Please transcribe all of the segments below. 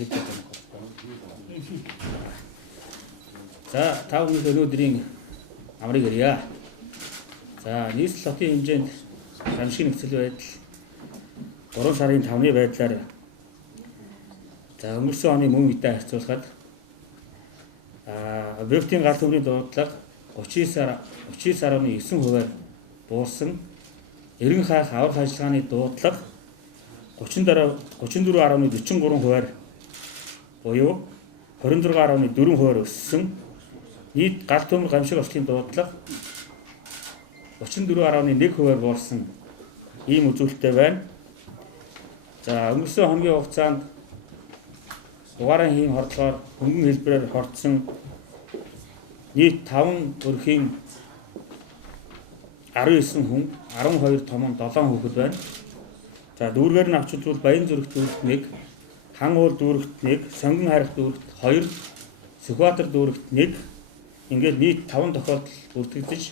хэлж байгаа юм. За та бүхэн өнөөдрийн амрыг ирье. За нийслэл хотын хэмжээнд шамшиг нөхцөл байдал 3 сарын 5-ны байдлаар за өнгөрсөн оны мөн үетэй харьцуулахад объектын гал төмрийн дуудлага 39.9%-аар буурсан. Эргэн хаах аврах ажиллагааны дуудлага 34.43%-аар буюу 26.4%-аар өссөн. Нийт гал төмөр гамшиг ослын дуудлага 34.1%-аар буурсан ийм үзүүлэлттэй байна. За өнгөрсөн хоногийн хугацаанд дугаарын хийм хордлогоор хөнгөн хэлбэрээр хордсон нийт 5 өрхийн 19 хүн, 12 том, 7 хүүхэд байна. За дүүргээр нь авч үзвэл Баян зүрхт дүүрэгт 1, Хан уул дүүрэгт 1, Сонгон харих дүүрэгт 2, Сүхбаатар дүүрэгт 1 ингээд нийт 5 тохиолдол бүртгэгдэж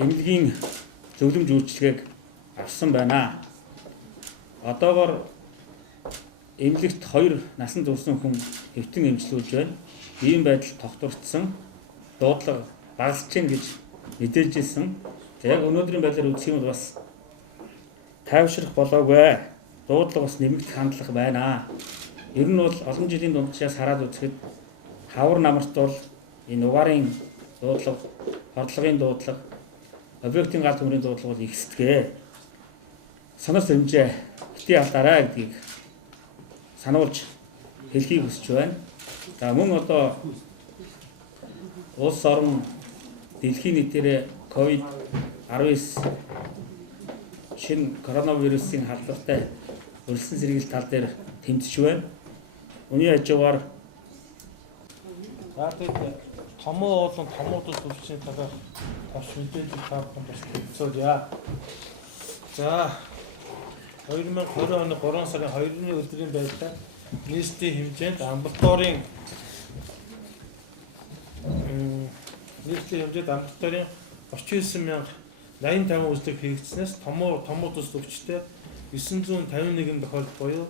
эмнэлгийн зөвлөмж үйлчилгээг авсан байна. Одоогоор эмнэлэгт 2 насан туршсан хүн хэвтэн эмчилүүлж байна. Ийм байдал тогтворцсон, дуудлага багасж гин гэж мэдээлж ирсэн. За яг өнөөдрийн байдлаар үзэх юм бол бас тайвшрах болоогүй. Дуудлага бас нэмэгдэх хандлага байна. Ер нь бол олон жилийн дундчаас хараад үзэхэд хавар намарт бол энэ угаарын дуудлага, хордлогын дуудлага, объектын гал төмрийн дуудлага бол ихсдэгэ. Санаас хэмжээ бити алдаарай гэдгийг сануулж хэлхийг хүсэж байна. За мөн одоо улс орон дэлхийн нийтээр COVID-19 шинэ коронавирусын халдвартай өрсөлдсөн сэргийлэл тал дээр тэмцэж байна. Үүний хажуугаар тэгээд томоо болон томуудад төвчний талаар товч мэдээлэл тавьсан бас төвцөөе. За 2020 оны 3 сарын 2-ны өдрийн байдлаар нийслэлийн хэмжээнд амбулаторийн нийслэлийн 39,085 үзлэг хийгдснээс томуудаас төвчтэй 951 тохиолдол буюу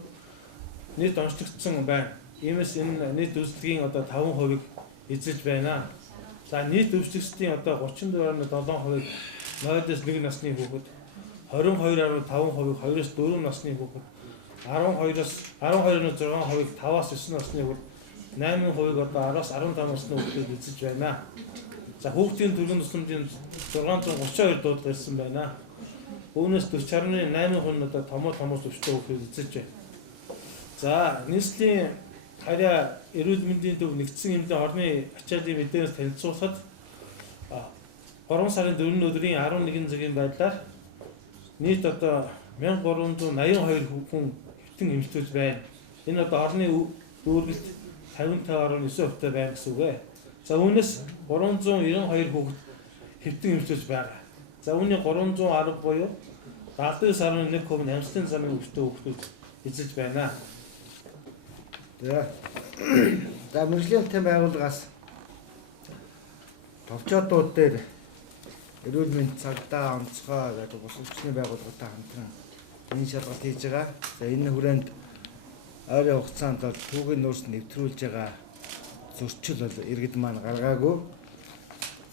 нийт онцлогдсон байна. Иймээс энэ нийт үзлэгийн одоо 5%-ийг эзэлж байна. За нийт өвчлөгчдийн одоо 34.7%-ыг 0-аас 1 насны хүүхэд, 22.5%-ыг 2-аас 4 насны хүүхэд, 12.6%-ыг 5-аас 9 насны хүүхэд, 8%-ыг одоо 10-аас 15 насны хүүхэд эзэлж байна. За хүүхдийн төрийн тусламжийн 632 дуудлага ирсэн байна. Үүнээс 40.8% нь одоо томоос өвчтөй хүүхэд эзэлж байна. За нийслэлийн харьяа эрүүл мэндийн төв нэгдсэн хэмжээ орны ачааллын мэдээлэлд танилцуулахад 3 сарын 4-ний өдрийн 11 цагийн байдлаар нийт одоо 1382 хүн хэвтэн эмчилж байна. Энэ одоо орны дүүргэлт 55.9% байна гэсэн үг ээ. За үүнээс 392 хүүхэд хэвтэн эмчилж байгаа. За үүний 310 буюу 79.1% нь амьсгалын замын өвчтөй хүүхдүүд эзэлж байна. За мэргэжлийн тань байгууллагаас товчоодууд дээр эрүүл мэнд цагдаа онцгой гэдэг бус өвчний байгууллагатай хамтран энэ шалгалт хийж байгаа. За энэ хүрээнд ойрын хугацаанд бол түүхийн нөөц нэвтрүүлж байгаа зөрчил бол иргэд маань гаргаагүй.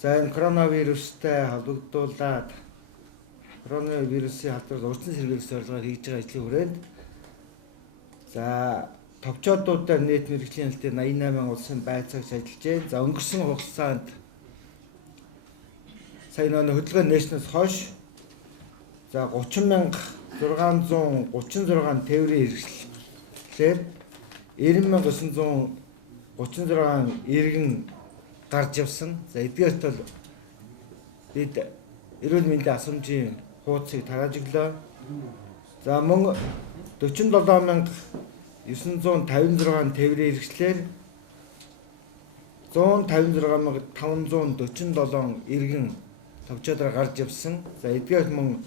За энэ коронавирустай холбогдуулаад коронавирусын халдвар урьдчилан сэргийлэх зорилгоор хийж байгаа ажлын хүрээнд за товчоодуудаар нийт мэргэжлийн хэлтээр 88 улсын байцаагч ажиллаж байна. За өнгөрсөн хугацаанд сая нөө хөдөлгөөн нээснээс хойш за 30,636 тээврийн хэрэгслээр 90,936 иргэн гарч явсан. За эдгээрт бол бид эрүүл мэндийн асуумжийн хуудсыг тарааж өглөө. За мөн 47,956 тээврийн хэрэгслээр 156,547 иргэн товчоодоор гарч явсан. За эдгээр мөн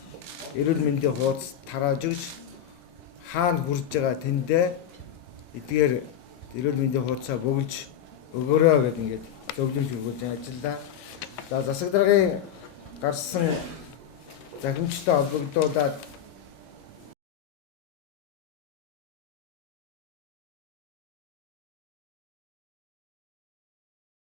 эрүүл мэндийн хуудас тарааж өгч хаана хүрж байгаа тэндээ эдгээр эрүүл мэндийн хуудасаа бөглөж өгөөрэй гэдэг ингээд зөвлөмж өгүүлж ажиллаа. За засаг даргын гарсан захимжтай холбогдуулаад